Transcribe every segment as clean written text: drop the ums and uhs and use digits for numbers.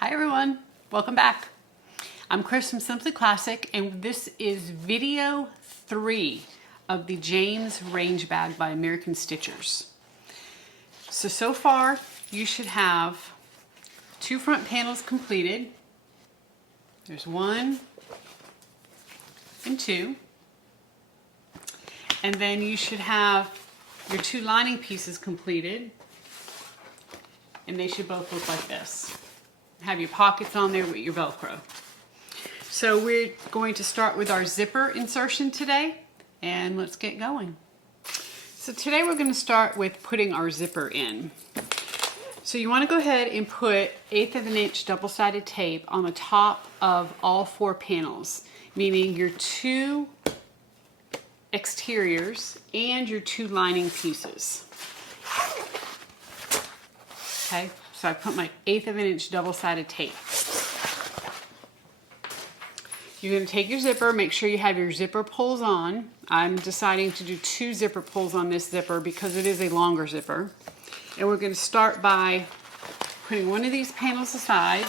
Hi everyone, welcome back. I'm Chris from Simply Classic, and this is video 3 of the James Range Bag by American Stitchers. So far you should have 2 front panels completed. There's 1 and 2. And then you should have your 2 lining pieces completed, and they should both look like this. Have your pockets on there with your Velcro. So we're going to start with our zipper insertion today, and let's get going. So today we're going to start with putting our zipper in. So you want to go ahead and put 1/8 of an inch double-sided tape on the top of all 4 panels, meaning your 2 exteriors and your 2 lining pieces. Okay, so I put my 1/8 of an inch double-sided tape. You're going to take your zipper, make sure you have your zipper pulls on. I'm deciding to do 2 zipper pulls on this zipper because it is a longer zipper. And we're going to start by putting one of these panels aside,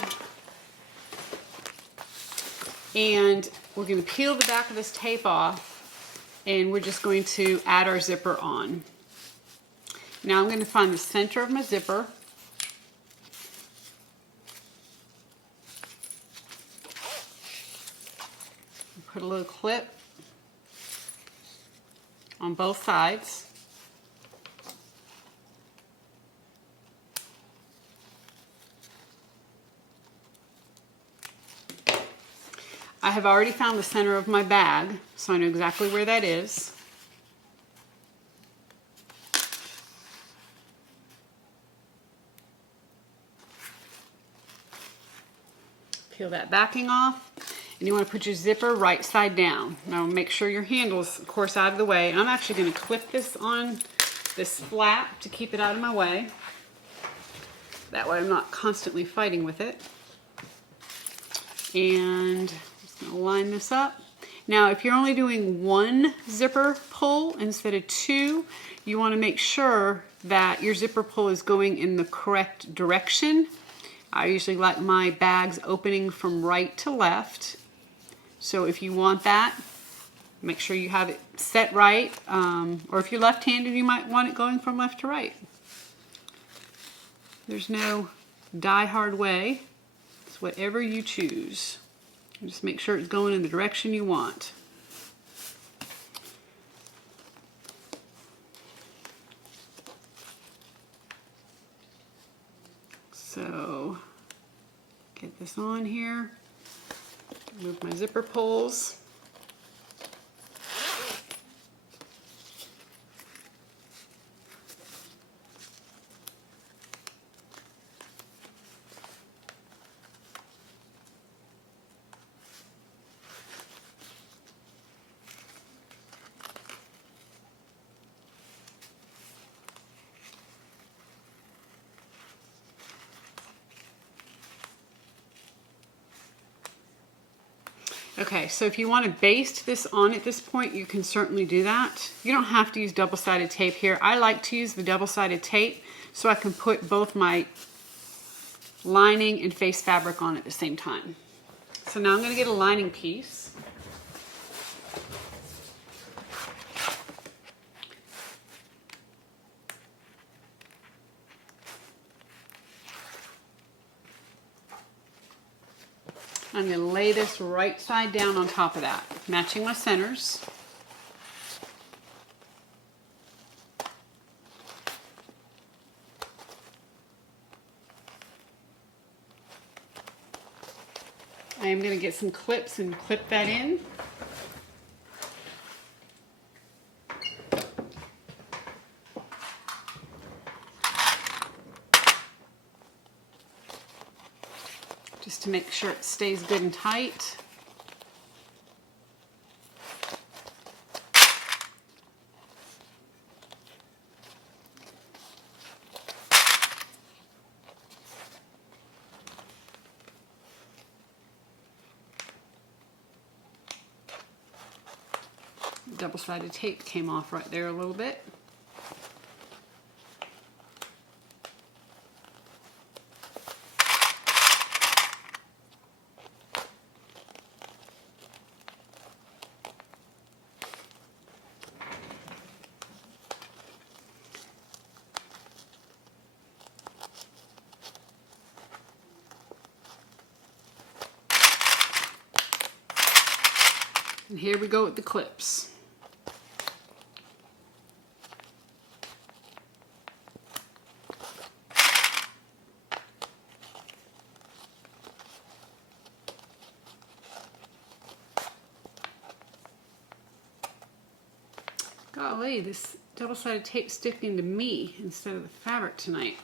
and we're going to peel the back of this tape off, and we're just going to add our zipper on. Now I'm going to find the center of my zipper. Put a little clip on both sides. I have already found the center of my bag, so I know exactly where that is. Peel that backing off. And you want to put your zipper right side down. Now make sure your handle is, of course, out of the way. I'm actually going to clip this on this flap to keep it out of my way. That way I'm not constantly fighting with it. And I'm just going to line this up. Now if you're only doing 1 zipper pull instead of 2, you want to make sure that your zipper pull is going in the correct direction. I usually like my bags opening from right to left. So if you want that, make sure you have it set right, or if you're left-handed, you might want it going from left to right. There's no die-hard way. It's whatever you choose. Just make sure it's going in the direction you want. So get this on here. Move my zipper pulls. Okay, so if you want to baste this on at this point, you can certainly do that. You don't have to use double-sided tape here. I like to use the double-sided tape so I can put both my lining and face fabric on at the same time. So now I'm going to get a lining piece. I'm going to lay this right side down on top of that, matching my centers. I am going to get some clips and clip that in. Just to make sure it stays good and tight. Double-sided tape came off right there a little bit. And here we go with the clips. Golly, this double-sided tape sticking to me instead of the fabric tonight.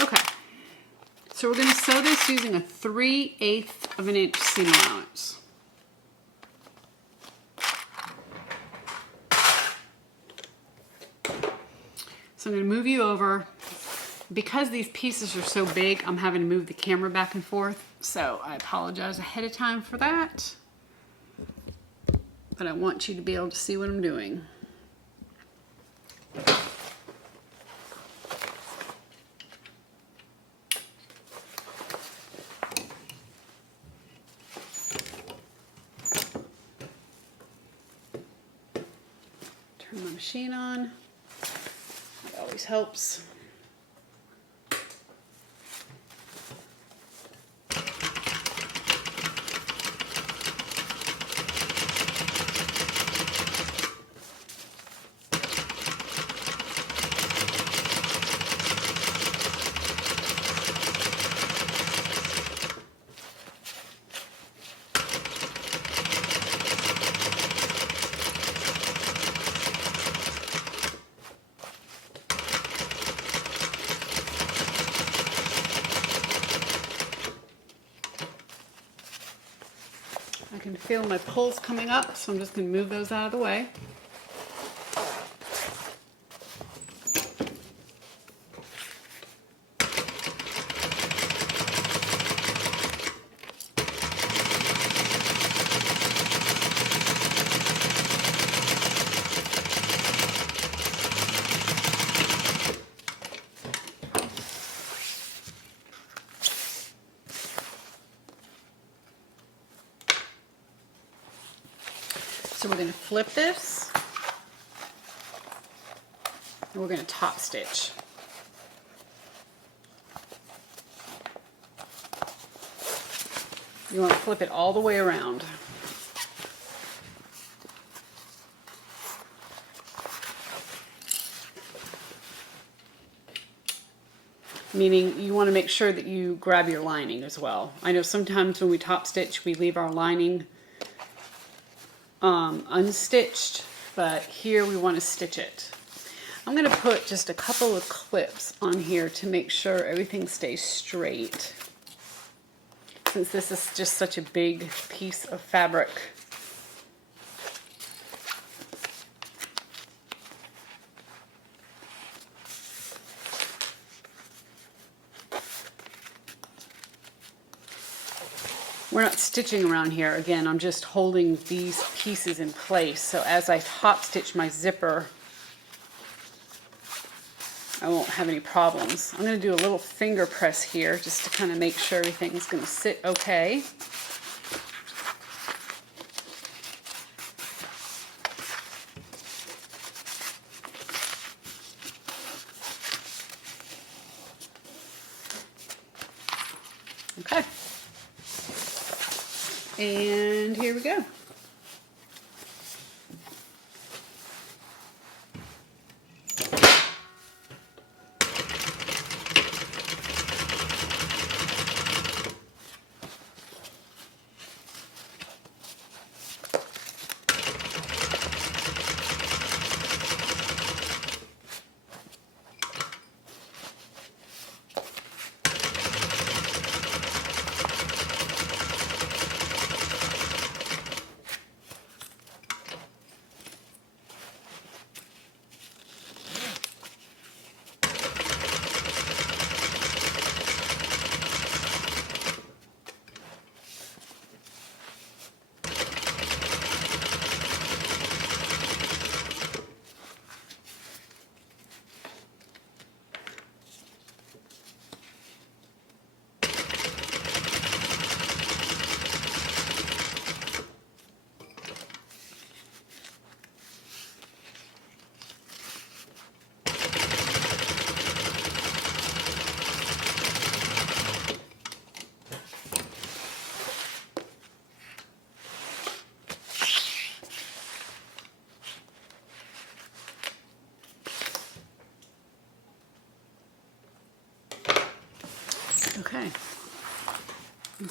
Okay, so we're going to sew this using a 3/8 of an inch seam allowance. So I'm going to move you over. Because these pieces are so big, I'm having to move the camera back and forth, so I apologize ahead of time for that. But I want you to be able to see what I'm doing. Turn my machine on. That always helps. I can feel my pulls coming up, so I'm just going to move those out of the way. So we're going to flip this, and we're going to top stitch. You want to flip it all the way around. Meaning you want to make sure that you grab your lining as well. I know sometimes when we top stitch, we leave our lining unstitched, but here we want to stitch it. I'm going to put just a couple of clips on here to make sure everything stays straight, since this is just such a big piece of fabric. We're not stitching around here. Again, I'm just holding these pieces in place. So as I top stitch my zipper, I won't have any problems. I'm going to do a little finger press here just to kind of make sure everything's going to sit okay. Okay. And here we go.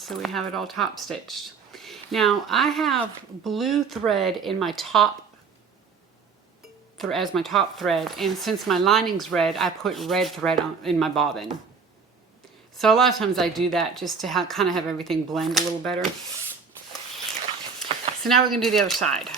so we have it all top stitched. Now I have blue thread in my top as my top thread, and since my lining's red, I put red thread in my bobbin. So a lot of times I do that just to kind of have everything blend a little better. So now we're going to do the other side.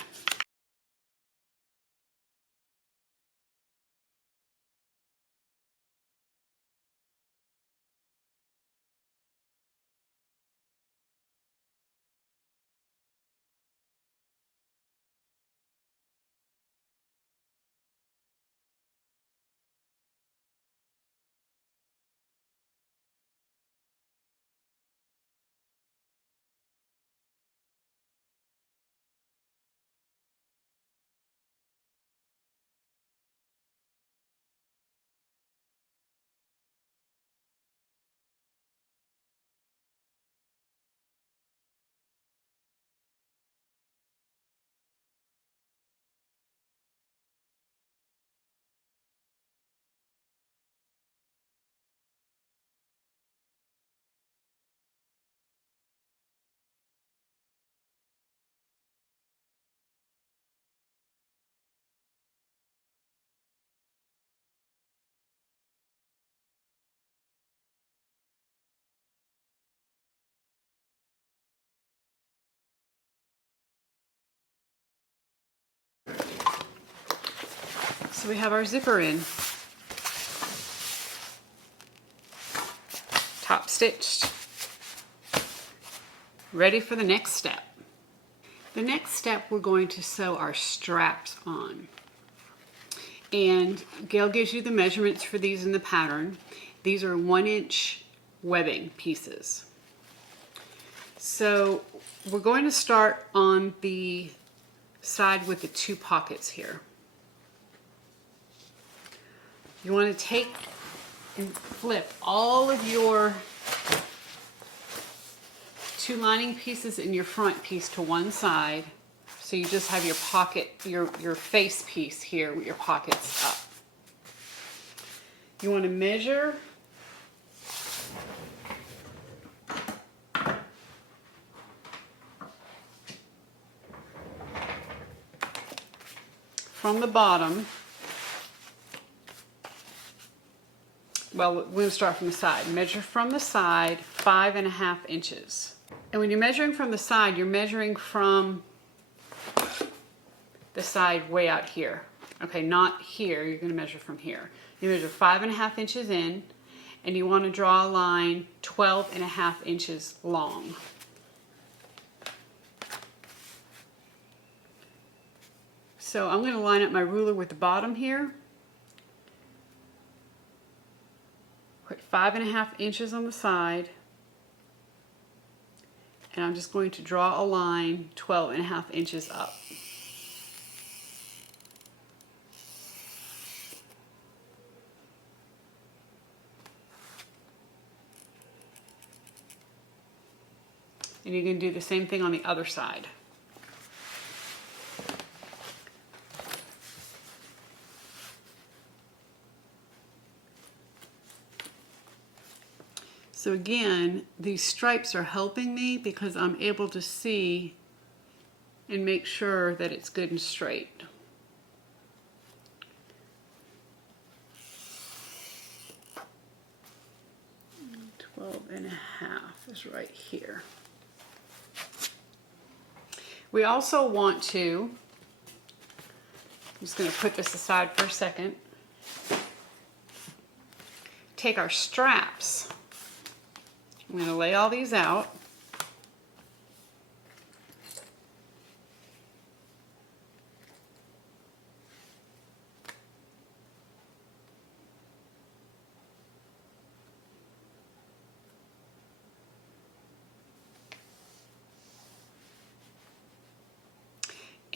So we have our zipper in, top stitched, ready for the next step. The next step, we're going to sew our straps on. And Gail gives you the measurements for these in the pattern. These are 1-inch webbing pieces. So we're going to start on the side with the 2 pockets here. You want to take and flip all of your 2 lining pieces in your front piece to one side, so you just have your pocket, your face piece here with your pockets up. You want to measure from the bottom. Well, we're going to start from the side. Measure from the side 5.5 inches. And when you're measuring from the side, you're measuring from the side way out here. Okay, not here, you're going to measure from here. You measure 5.5 inches in, and you want to draw a line 12.5 inches long. So I'm going to line up my ruler with the bottom here. Put 5.5 inches on the side, and I'm just going to draw a line 12.5 inches up. And you're going to do the same thing on the other side. So again, these stripes are helping me because I'm able to see and make sure that it's good and straight. Twelve and a half is right here. We also want to, I'm just going to put this aside for a second, take our straps. I'm going to lay all these out.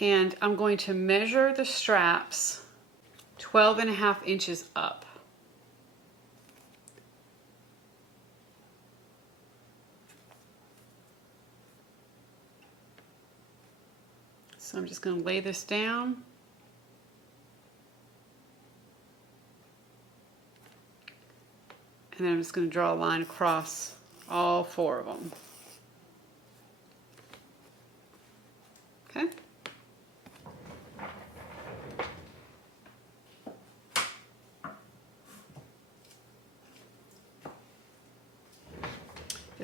And I'm going to measure the straps 12.5 inches up. So I'm just going to lay this down. And then I'm just going to draw a line across all 4 of them.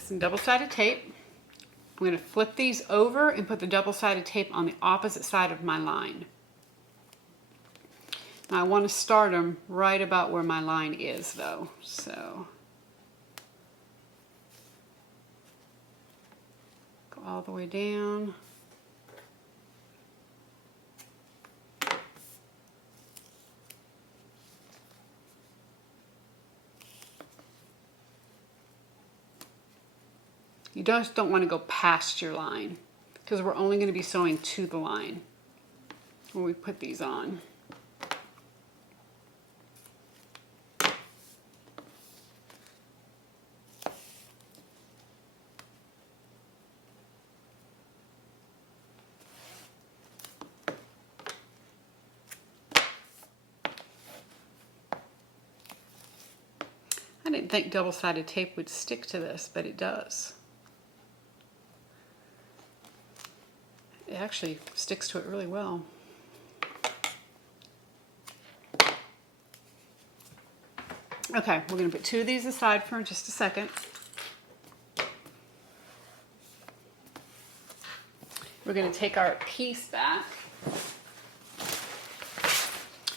this in double-sided tape. I'm going to flip these over and put the double-sided tape on the opposite side of my line. Now I want to start them right about where my line is though, so go all the way down. You just don't want to go past your line because we're only going to be sewing to the line when we put these on. I didn't think double-sided tape would stick to this, but it does. It actually sticks to it really well. Okay, we're going to put two of these aside for just a second. We're going to take our piece back.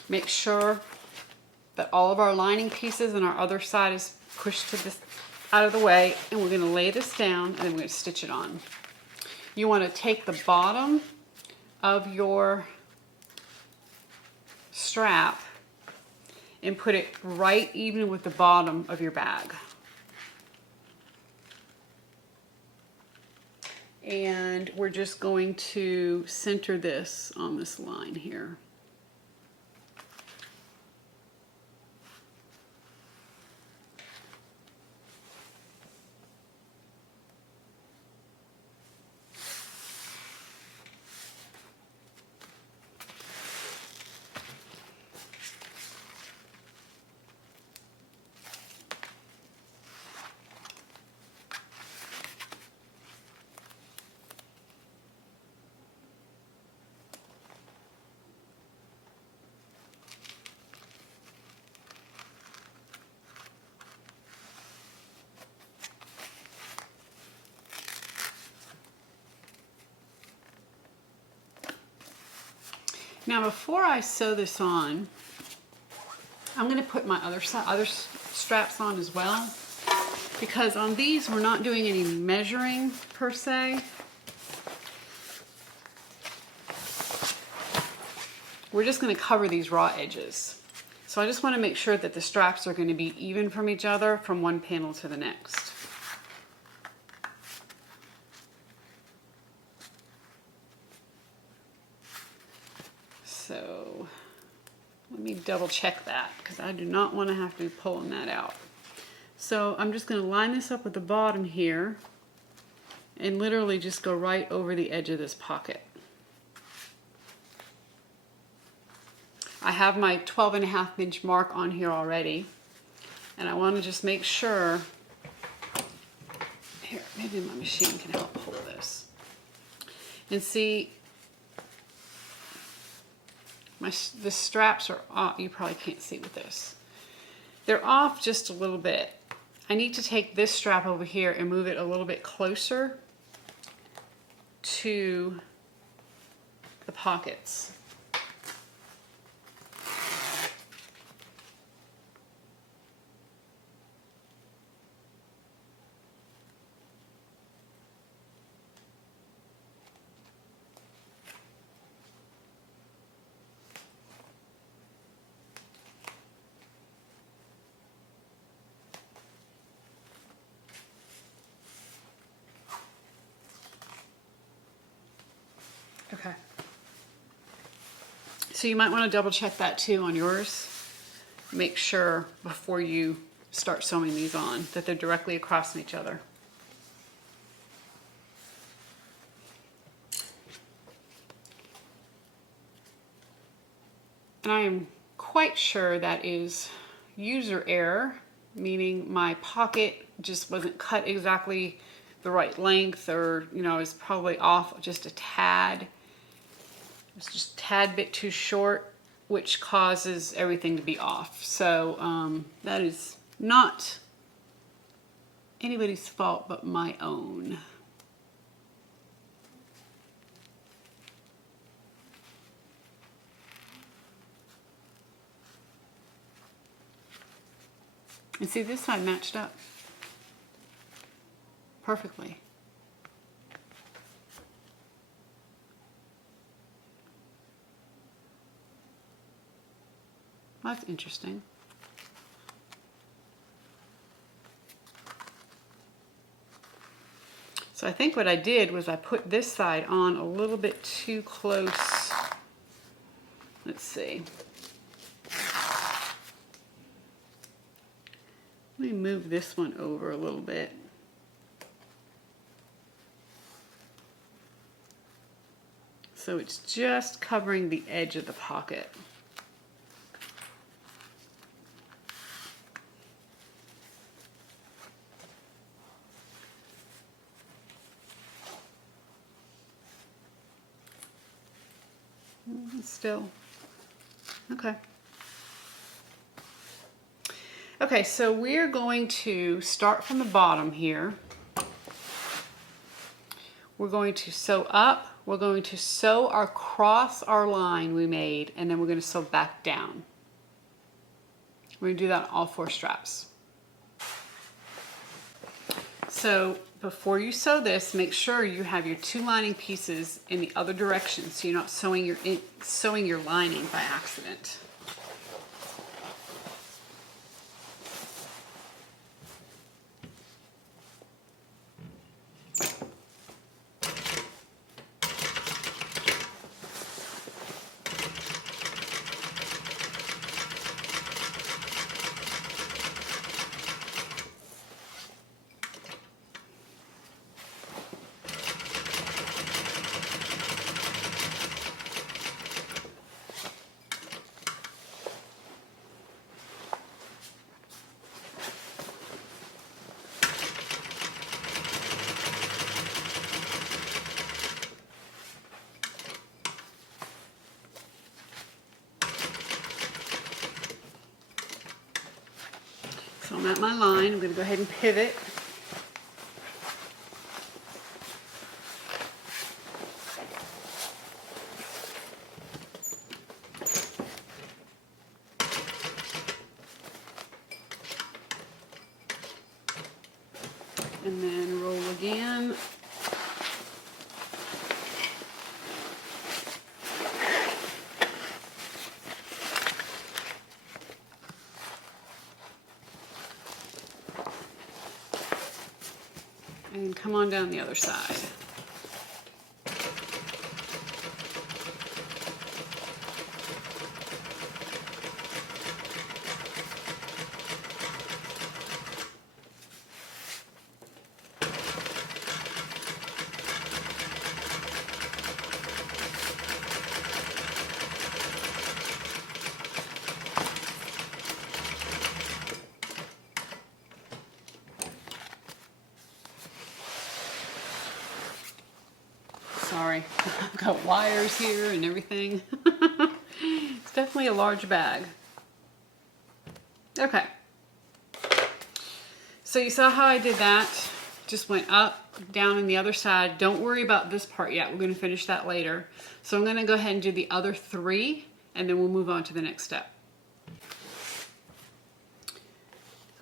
Make sure that all of our lining pieces and our other side is pushed to this out of the way, and we're going to lay this down and then we're going to stitch it on. You want to take the bottom of your strap and put it right even with the bottom of your bag. And we're just going to center this on this line here. Now before I sew this on, I'm going to put my other straps on as well, because on these we're not doing any measuring per se. We're just going to cover these raw edges. So I just want to make sure that the straps are going to be even from each other from one panel to the next. So let me double check that because I do not want to have to be pulling that out. So I'm just going to line this up with the bottom here and literally just go right over the edge of this pocket. I have my 12.5-inch mark on here already, and I want to just make sure, here, maybe my machine can help pull this. And see, the straps are off. You probably can't see with this. They're off just a little bit. I need to take this strap over here and move it a little bit closer to the pockets. Okay. So you might want to double check that too on yours. Make sure before you start sewing these on that they're directly across from each other. And I am quite sure that is user error, meaning my pocket just wasn't cut exactly the right length, or is probably off just a tad. It's just a tad bit too short, which causes everything to be off. So that is not anybody's fault but my own. And see, this side matched up perfectly. Well, that's interesting. So I think what I did was I put this side on a little bit too close. Let's see. Let me move this one over a little bit. So it's just covering the edge of the pocket. Still. Okay. Okay, so we're going to start from the bottom here. We're going to sew up. We're going to sew across our line we made, and then we're going to sew back down. We're going to do that on all 4 straps. So before you sew this, make sure you have your 2 lining pieces in the other direction so you're not sewing your lining by accident. So I'm at my line. I'm going to go ahead and pivot. And then roll again. And come on down the other side. Sorry, I've got wires here and everything. It's definitely a large bag. Okay. So you saw how I did that. Just went up, down on the other side. Don't worry about this part yet. We're going to finish that later. So I'm going to go ahead and do the other 3, and then we'll move on to the next step.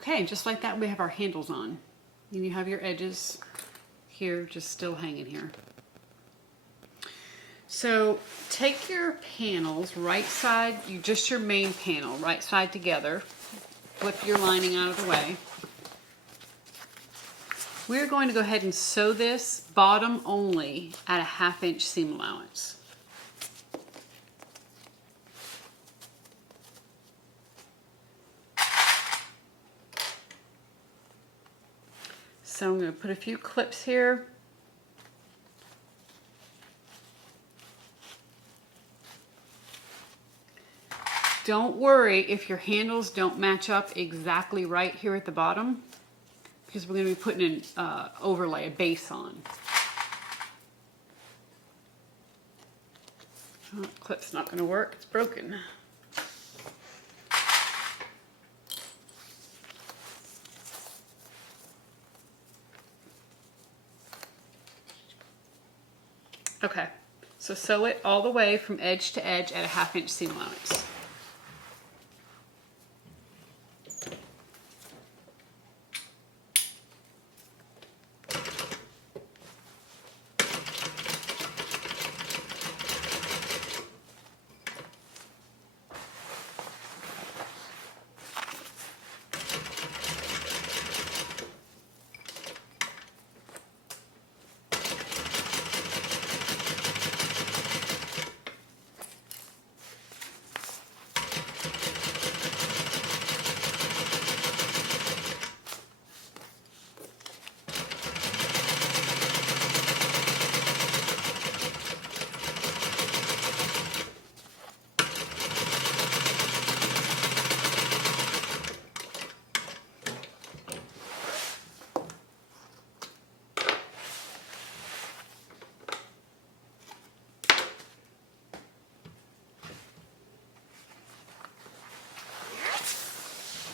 Okay, just like that, we have our handles on. And you have your edges here, just still hanging here. So take your panels, right side, just your main panel, right side together. Flip your lining out of the way. We're going to go ahead and sew this bottom only at a 1/2 inch seam allowance. So I'm going to put a few clips here. Don't worry if your handles don't match up exactly right here at the bottom, because we're going to be putting an overlay, a base on. Oh, the clip's not going to work, it's broken. Okay, so sew it all the way from edge to edge at a 1/2 inch seam allowance.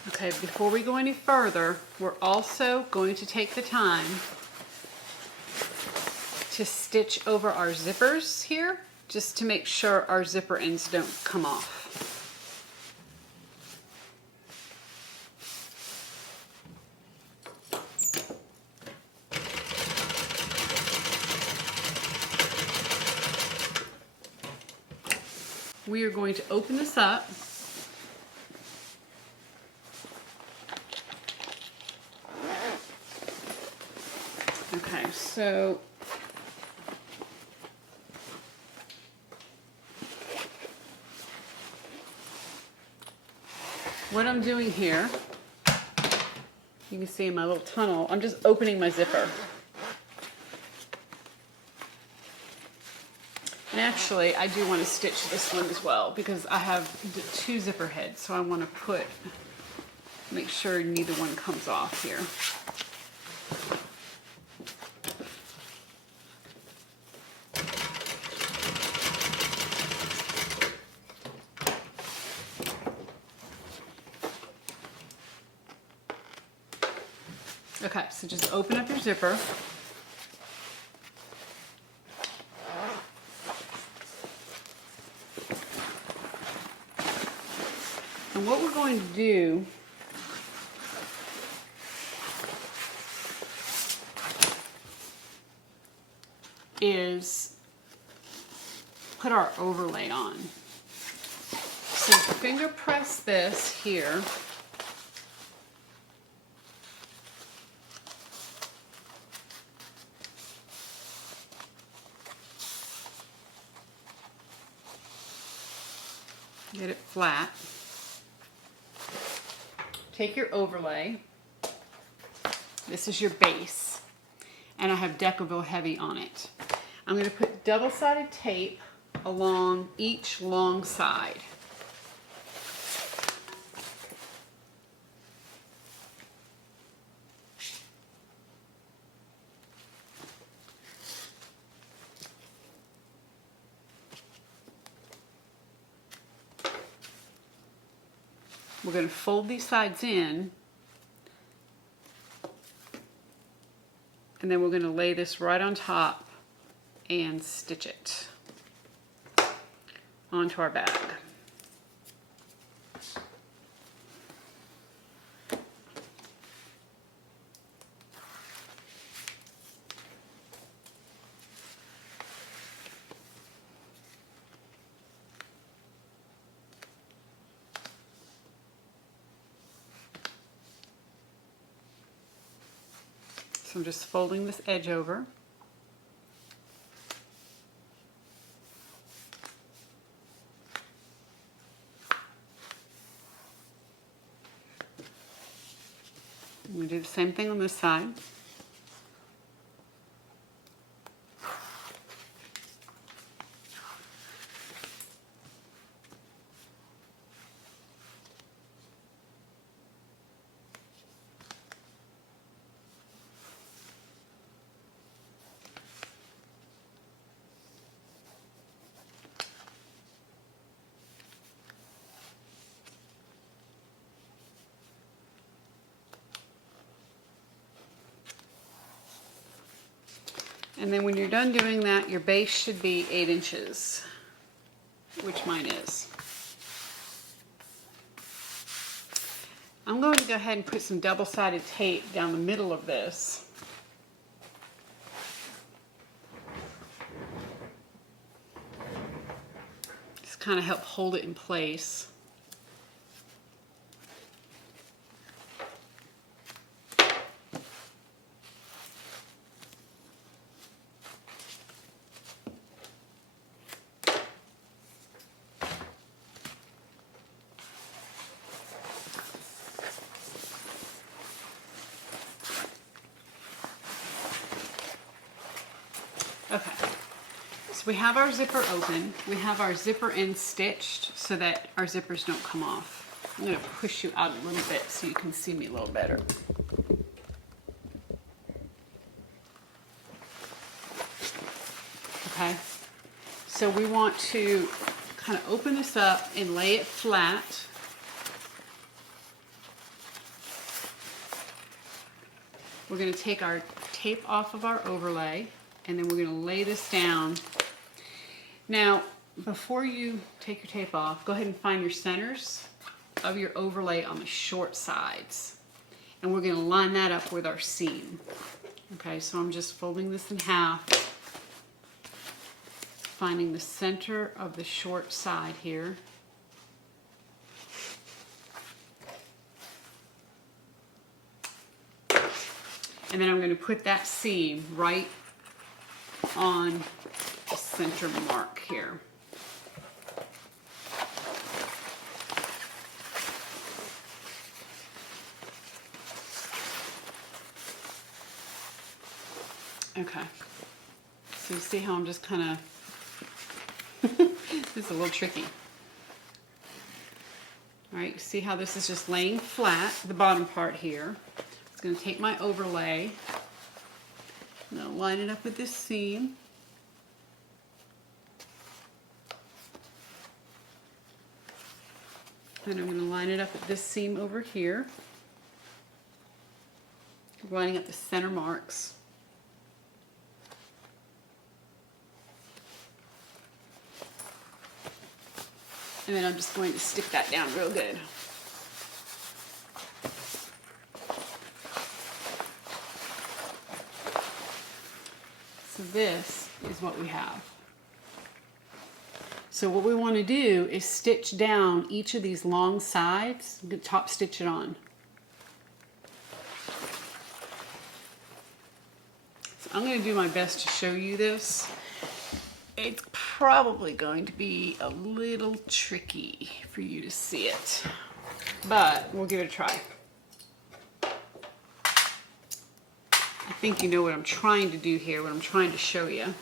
Okay, before we go any further, we're also going to take the time to stitch over our zippers here, just to make sure our zipper ends don't come off. We are going to open this up. Okay, so what I'm doing here, you can see in my little tunnel, I'm just opening my zipper. And actually, I do want to stitch this one as well because I have 2 zipper heads, so I want to make sure neither one comes off here. Okay, so just open up your zipper. And what we're going to do is put our overlay on. So finger press this here. Get it flat. Take your overlay. This is your base. And I have Decovil Heavy on it. I'm going to put double-sided tape along each long side. We're going to fold these sides in, and then we're going to lay this right on top and stitch it onto our bag. So I'm just folding this edge over. I'm going to do the same thing on this side. And then when you're done doing that, your base should be 8 inches, which mine is. I'm going to go ahead and put some double-sided tape down the middle of this. Just kind of help hold it in place. Okay, so we have our zipper open. We have our zipper end stitched so that our zippers don't come off. I'm going to push you out a little bit so you can see me a little better. Okay, so we want to kind of open this up and lay it flat. We're going to take our tape off of our overlay, and then we're going to lay this down. Now, before you take your tape off, go ahead and find your centers of your overlay on the short sides. And we're going to line that up with our seam. Okay, so I'm just folding this in half, finding the center of the short side here. And then I'm going to put that seam right on the center mark here. Okay, so you see how I'm just kind of, this is a little tricky. All right, you see how this is just laying flat, the bottom part here. I'm going to take my overlay, I'm going to line it up with this seam. And I'm going to line it up with this seam over here, lining up the center marks. And then I'm just going to stick that down real good. So this is what we have. So what we want to do is stitch down each of these long sides, top stitch it on. So I'm going to do my best to show you this. It's probably going to be a little tricky for you to see it, but we'll give it a try. I think you know what I'm trying to do here, what I'm trying to show you.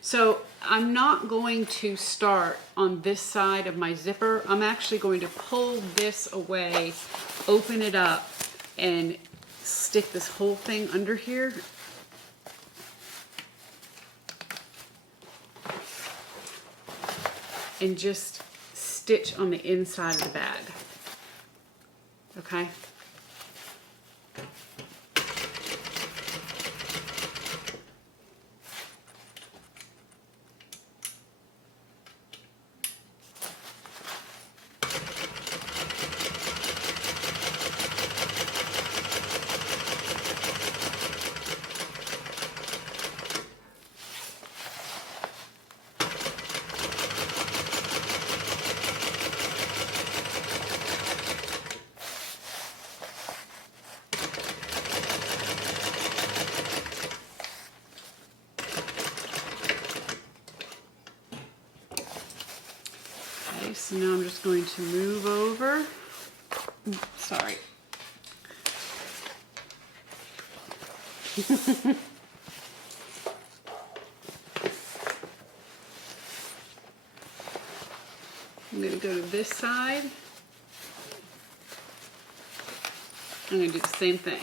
So I'm not going to start on this side of my zipper. I'm actually going to pull this away, open it up, and stick this whole thing under here. And just stitch on the inside of the bag. Okay? So now I'm just going to move over. Sorry. I'm going to go to this side. I'm going to do the same thing.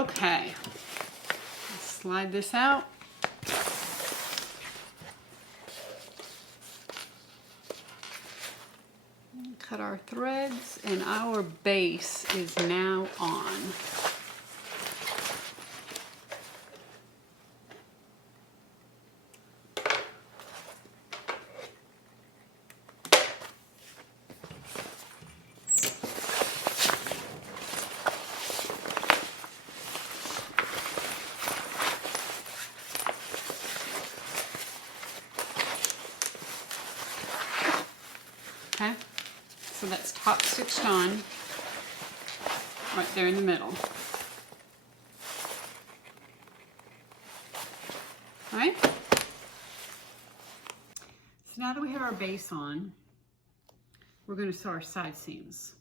Okay, slide this out. Cut our threads, and our base is now on. Okay, so that's top stitched on right there in the middle. All right, so now that we have our base on, we're going to sew our side seams.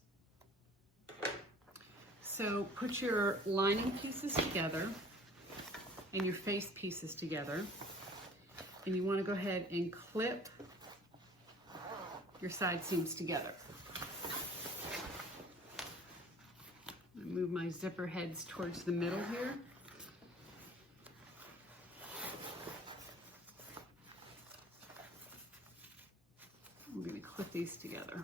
So put your lining pieces together and your face pieces together, and you want to go ahead and clip your side seams together. Move my zipper heads towards the middle here. I'm going to clip these together.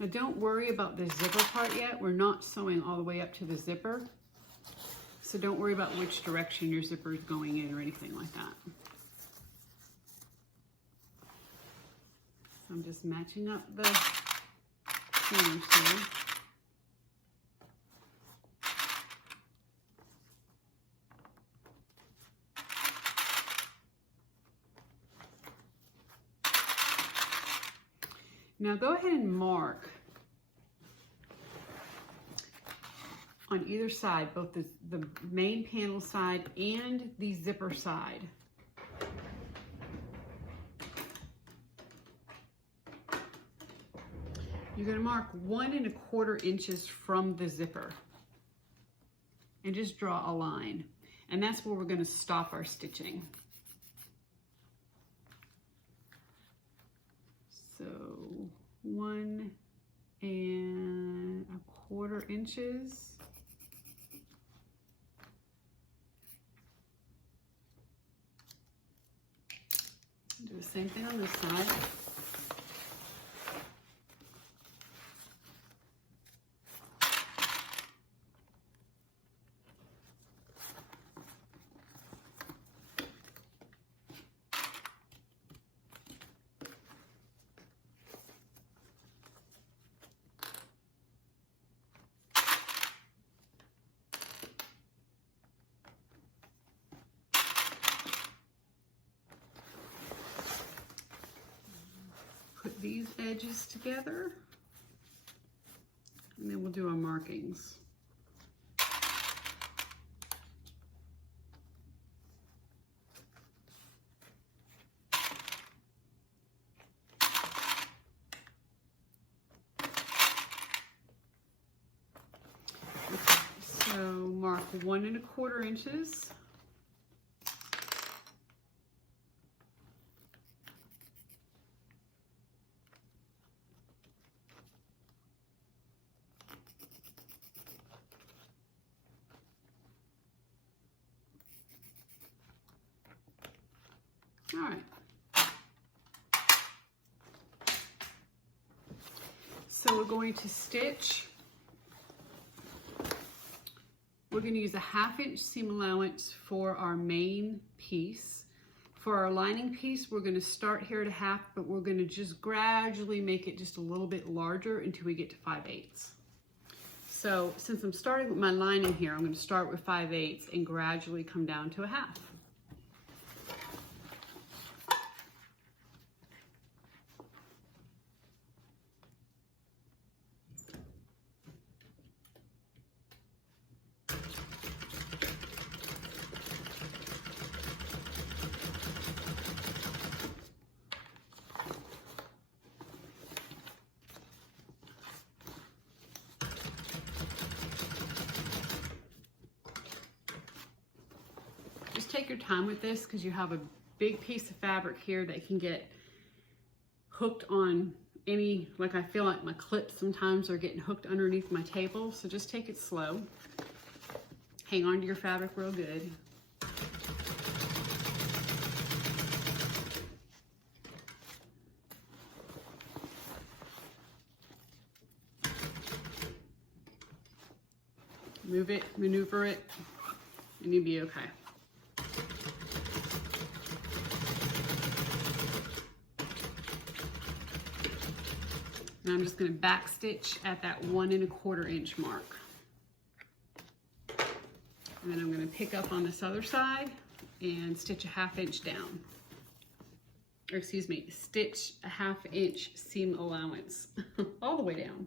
Now don't worry about the zipper part yet. We're not sewing all the way up to the zipper. So don't worry about which direction your zipper is going in or anything like that. I'm just matching up the seams here. Now go ahead and mark on either side, both the main panel side and the zipper side. You're going to mark 1 1/4 inches from the zipper and just draw a line. And that's where we're going to stop our stitching. So 1 1/4 inches. Do the same thing on this side. Put these edges together, and then we'll do our markings. Okay, so mark 1 1/4 inches. All right. So we're going to stitch. We're going to use a 1/2 inch seam allowance for our main piece. For our lining piece, we're going to start here at 1/2, but we're going to just gradually make it just a little bit larger until we get to 5/8. So since I'm starting with my lining here, I'm going to start with 5/8 and gradually come down to 1/2. take your time with this because you have a big piece of fabric here that can get hooked on any, like I feel like my clips sometimes are getting hooked underneath my table. So just take it slow. Hang on to your fabric real good. Move it, maneuver it, and you'll be okay. And I'm just going to back stitch at that 1 1/4 inch mark. And then I'm going to pick up on this other side and stitch a 1/2 inch down. Or excuse me, stitch a 1/2 inch seam allowance all the way down.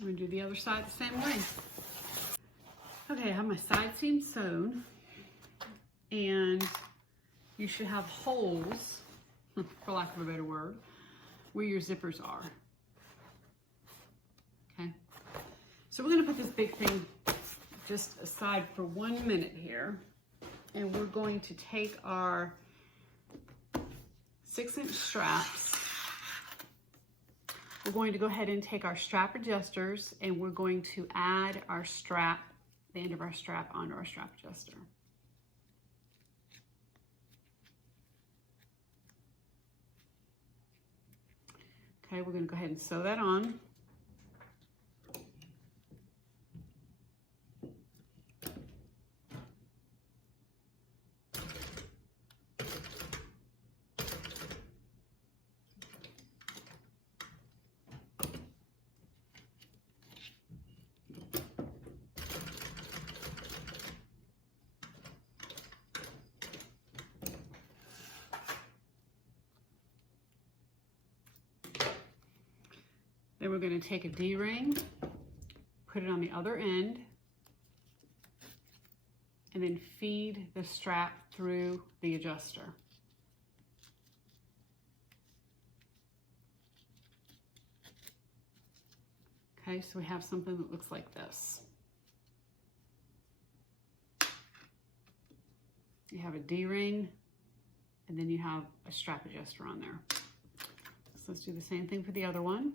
I'm going to do the other side the same way. Okay, I have my side seam sewn, and you should have holes, for lack of a better word, where your zippers are. Okay, so we're going to put this big thing just aside for 1 minute here, and we're going to take our 6-inch straps. We're going to go ahead and take our strap adjusters, and we're going to add our strap, the end of our strap, onto our strap adjuster. Okay, we're going to go ahead and sew that on. Then we're going to take a D-ring, put it on the other end, and then feed the strap through the adjuster. Okay, so we have something that looks like this. You have a D-ring, and then you have a strap adjuster on there. So let's do the same thing for the other one.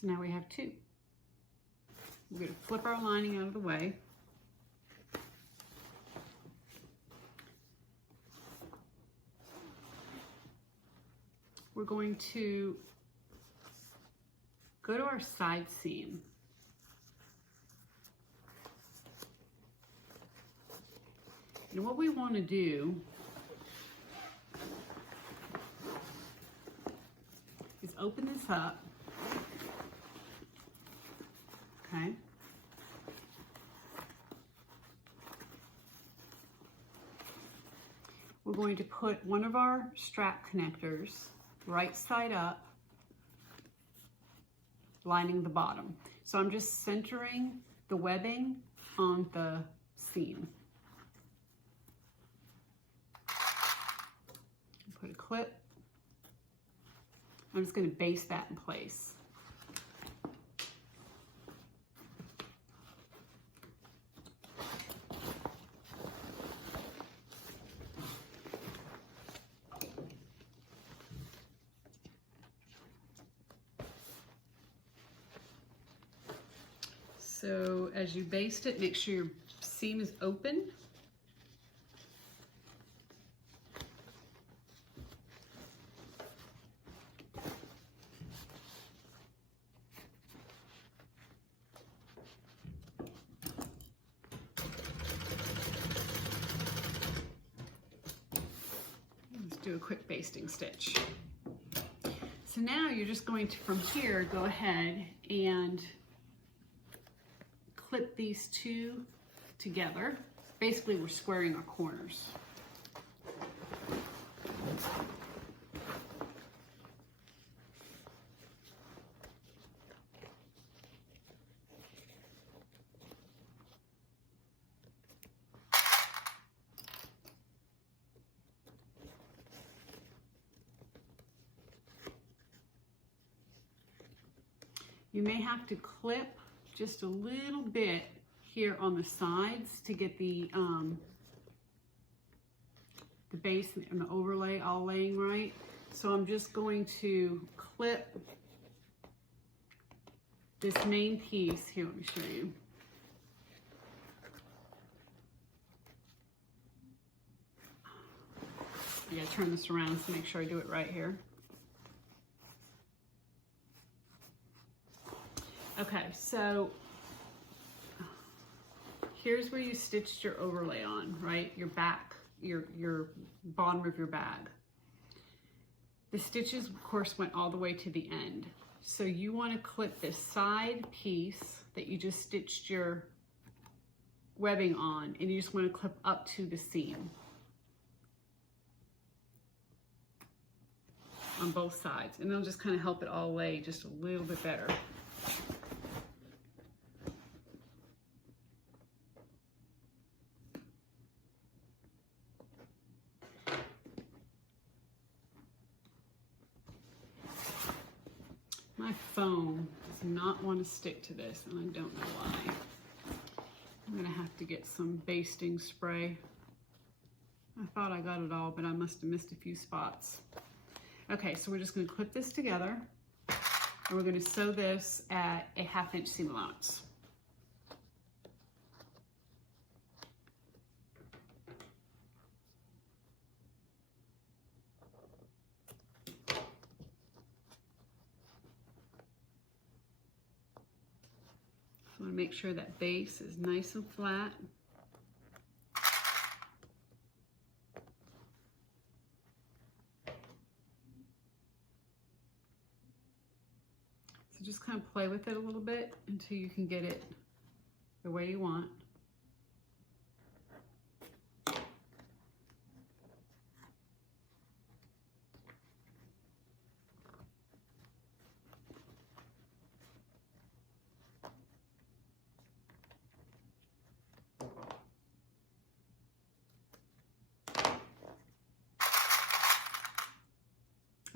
So now we have two. We're going to flip our lining out of the way. We're going to go to our side seam. And what we want to do is open this up. Okay. We're going to put one of our strap connectors right side up, lining the bottom. So I'm just centering the webbing on the seam. Put a clip. I'm just going to baste that in place. So as you baste it, make sure your seam is open. Let's do a quick basting stitch. So now you're just going to, from here, go ahead and clip these two together. Basically, we're squaring our corners. You may have to clip just a little bit here on the sides to get the base and the overlay all laying right. So I'm just going to clip this main piece. Here, let me show you. I gotta turn this around to make sure I do it right here. Okay, so here's where you stitched your overlay on, right? Your back, your bottom of your bag. The stitches, of course, went all the way to the end. So you want to clip this side piece that you just stitched your webbing on, and you just want to clip up to the seam on both sides. And it'll just kind of help it all lay just a little bit better. My phone does not want to stick to this, and I don't know why. I'm gonna have to get some basting spray. I thought I got it all, but I must have missed a few spots. Okay, so we're just gonna clip this together, and we're gonna sew this at a 1/2 inch seam allowance. I want to make sure that base is nice and flat. So just kind of play with it a little bit until you can get it the way you want.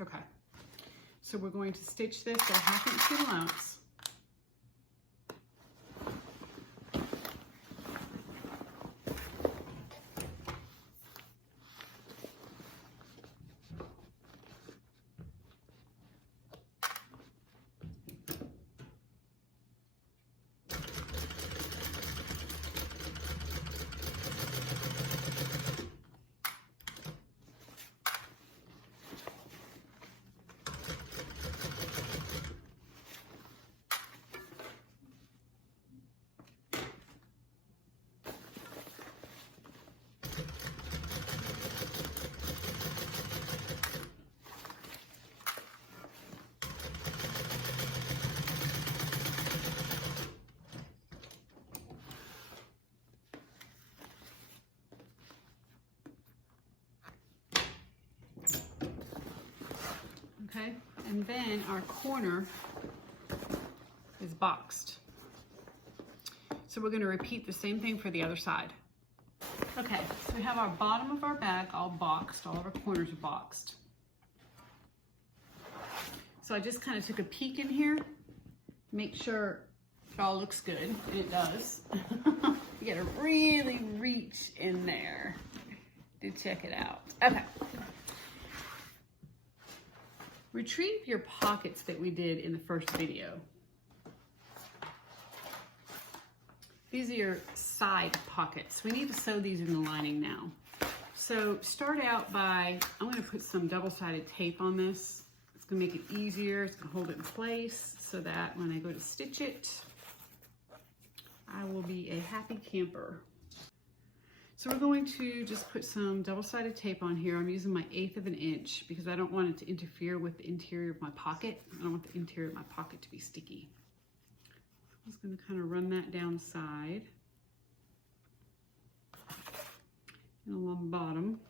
Okay, so we're going to stitch this at a 1/2 inch seam allowance. Okay, and then our corner is boxed. So we're going to repeat the same thing for the other side. Okay, so we have our bottom of our bag all boxed, all of our corners are boxed. So I just kind of took a peek in here, make sure it all looks good, and it does. You gotta really reach in there to check it out. Okay. Retrieve your pockets that we did in the first video. These are your side pockets. We need to sew these in the lining now. So start out by, I'm gonna put some double-sided tape on this. It's gonna make it easier. It's gonna hold it in place so that when I go to stitch it, I will be a happy camper. So we're going to just put some double-sided tape on here. I'm using my 1/8 of an inch because I don't want it to interfere with the interior of my pocket. I don't want the interior of my pocket to be sticky. I'm just gonna kind of run that down the side and along the bottom.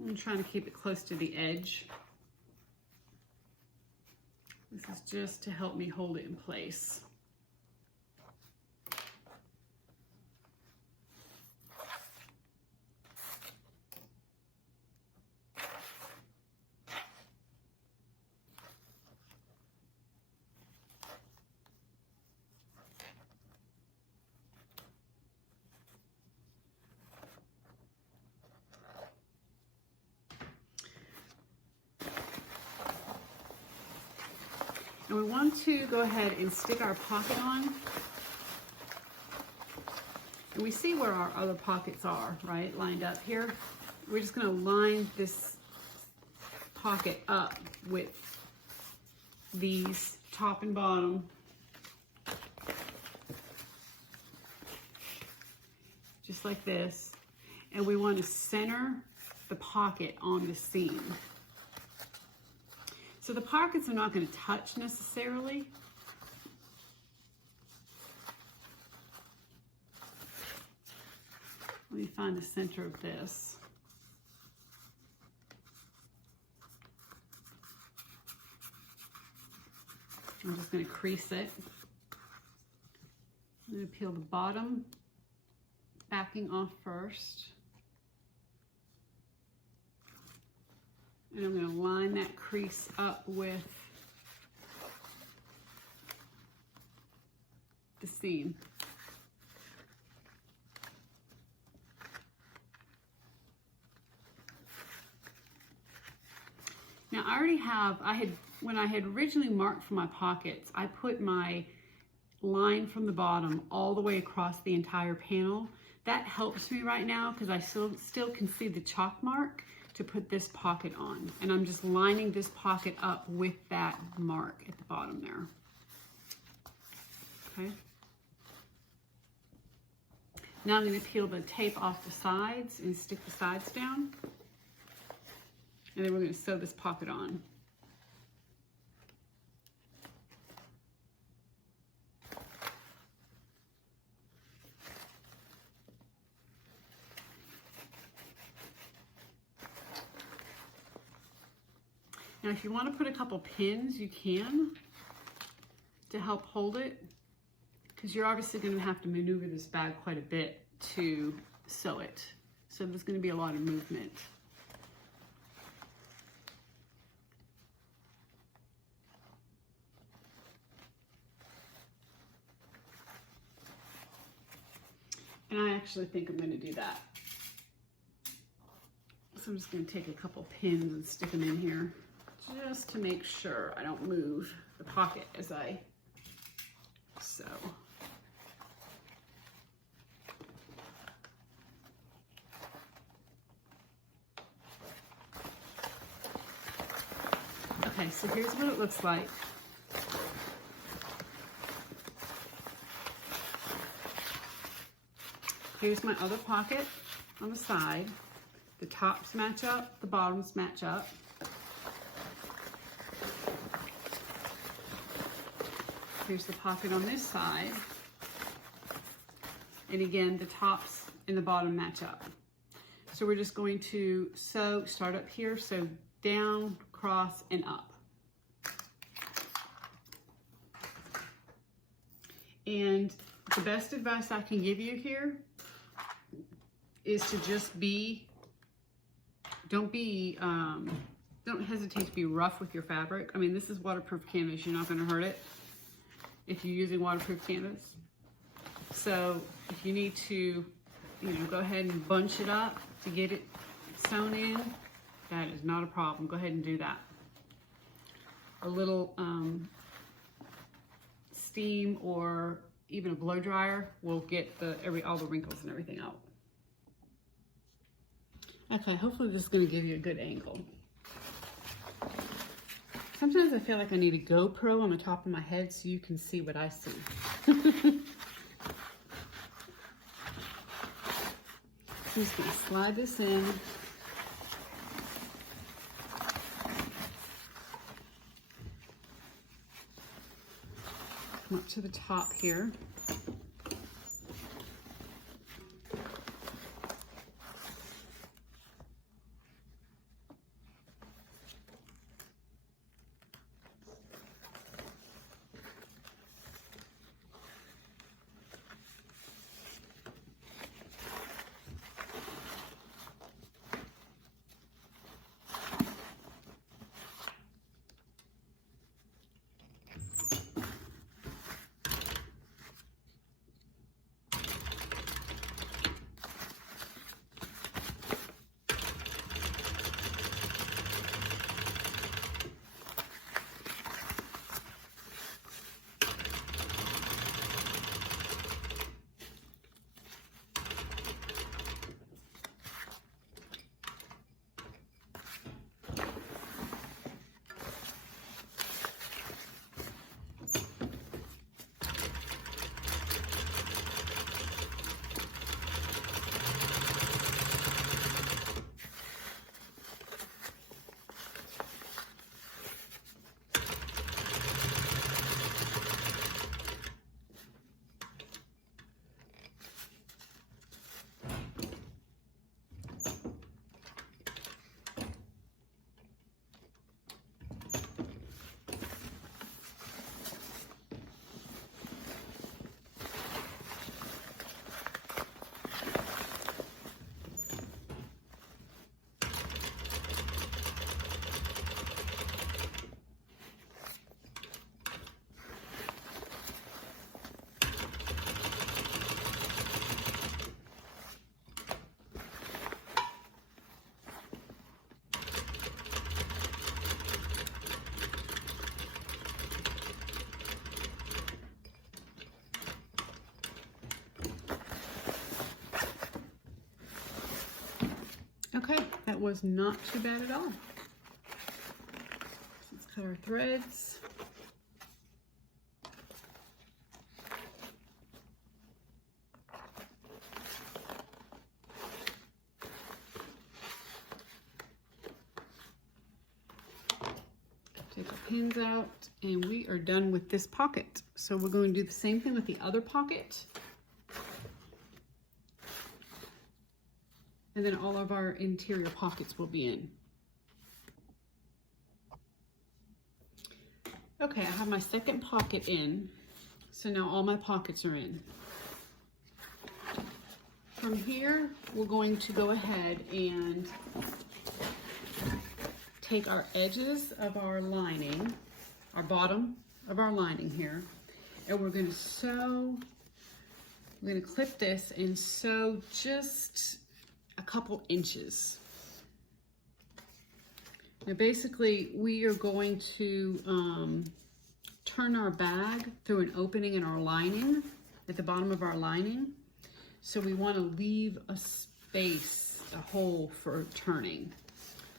I'm trying to keep it close to the edge. This is just to help me hold it in place. And we want to go ahead and stick our pocket on. And we see where our other pockets are, right? Lined up here. We're just gonna line this pocket up with these top and bottom. Just like this. And we want to center the pocket on the seam. So the pockets are not going to touch necessarily. Let me find the center of this. I'm just going to crease it. I'm going to peel the bottom, backing off first. And I'm going to line that crease up with the seam. Now I already have, when I had originally marked for my pockets, I put my line from the bottom all the way across the entire panel. That helps me right now because I still can see the chalk mark to put this pocket on. And I'm just lining this pocket up with that mark at the bottom there. Okay. Now I'm going to peel the tape off the sides and stick the sides down. And then we're going to sew this pocket on. Now, if you want to put a couple pins, you can to help hold it, because you're obviously going to have to maneuver this bag quite a bit to sew it. So there's going to be a lot of movement. And I actually think I'm going to do that. So I'm just going to take a couple pins and stick them in here, just to make sure I don't move the pocket as I sew. Okay, so here's what it looks like. Here's my other pocket on the side. The tops match up, the bottoms match up. Here's the pocket on this side. And again, the tops and the bottom match up. So we're just going to sew, start up here, sew down, cross, and up. And the best advice I can give you here is to just don't hesitate to be rough with your fabric. I mean, this is waterproof canvas. You're not going to hurt it if you're using waterproof canvas. So if you need to, go ahead and bunch it up to get it sewn in, that is not a problem. Go ahead and do that. A little steam or even a blow dryer will get all the wrinkles and everything out. Okay, hopefully this is going to give you a good angle. Sometimes I feel like I need a GoPro on the top of my head so you can see what I see. I'm just going to slide this in. Come up to the top here. Okay, that was not too bad at all. Let's cut our threads. Take our pins out, and we are done with this pocket. So we're going to do the same thing with the other pocket. And then all of our interior pockets will be in. Okay, I have my second pocket in. So now all my pockets are in. From here, we're going to go ahead and take our edges of our lining, our bottom of our lining here, and we're going to sew, we're going to clip this and sew just a couple inches. Now basically we are going to turn our bag through an opening in our lining, at the bottom of our lining. So we want to leave a space, a hole for turning.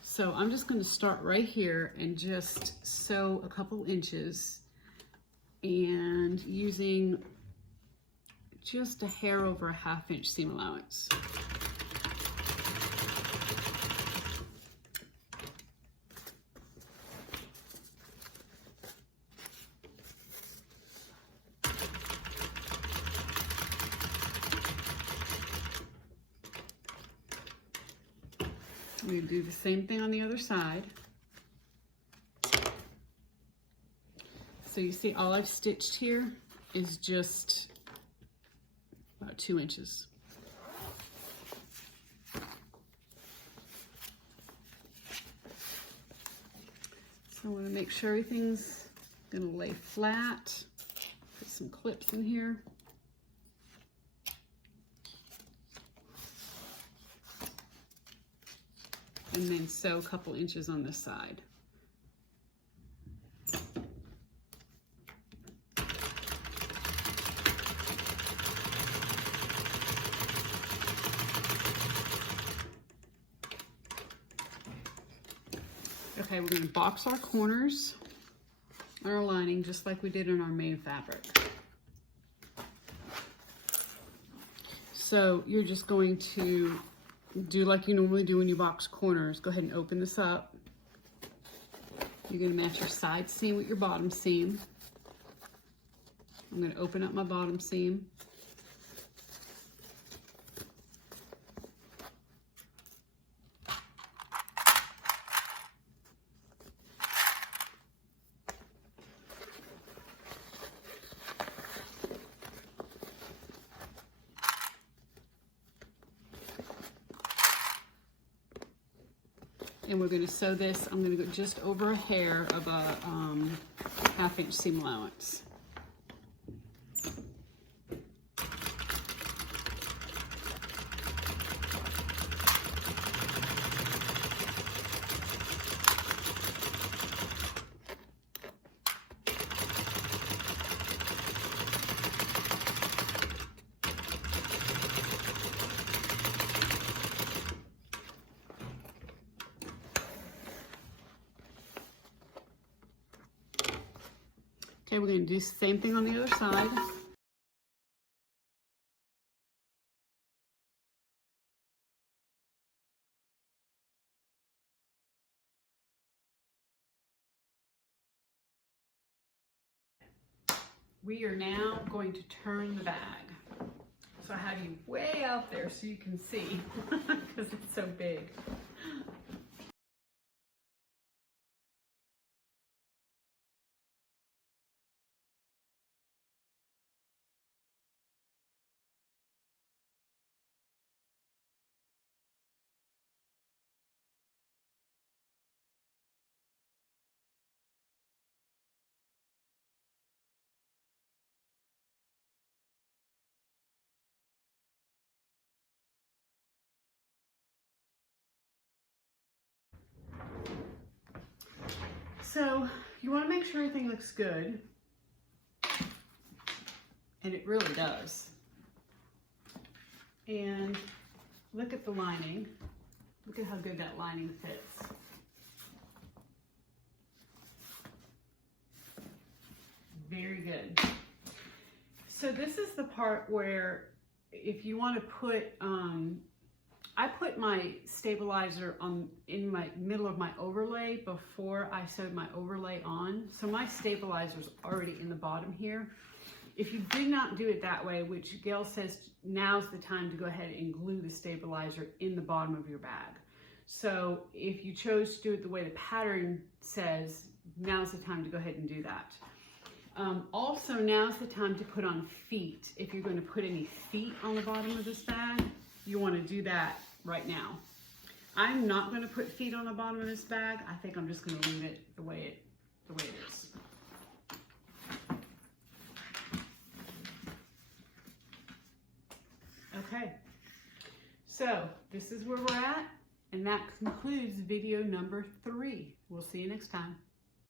So I'm just going to start right here and just sew a couple inches and using just a hair over a 1/2 inch seam allowance. We do the same thing on the other side. So you see all I've stitched here is just about 2 inches. So I want to make sure everything's going to lay flat. Put some clips in here. And then sew a couple inches on this side. Okay, we're going to box our corners on our lining just like we did in our main fabric. So you're just going to do like you normally do when you box corners. Go ahead and open this up. You're going to match your side seam with your bottom seam. I'm going to open up my bottom seam. And we're going to sew this. I'm going to go just over a hair of a 1/2 inch seam allowance. Okay, we're going to do the same thing on the other side. We are now going to turn the bag. So I have you way out there so you can see because it's so big. So you want to make sure everything looks good, and it really does. And look at the lining. Look at how good that lining fits. Very good. So this is the part where if you want to put, I put my stabilizer in my middle of my overlay before I sewed my overlay on. So my stabilizer's already in the bottom here. If you did not do it that way, which Gail says now's the time to go ahead and glue the stabilizer in the bottom of your bag. So if you chose to do it the way the pattern says, now's the time to go ahead and do that. Also, now's the time to put on feet. If you're going to put any feet on the bottom of this bag, you want to do that right now. I'm not going to put feet on the bottom of this bag. I think I'm just going to leave it the way it is. Okay, so this is where we're at, and that concludes video number 3. We'll see you next time.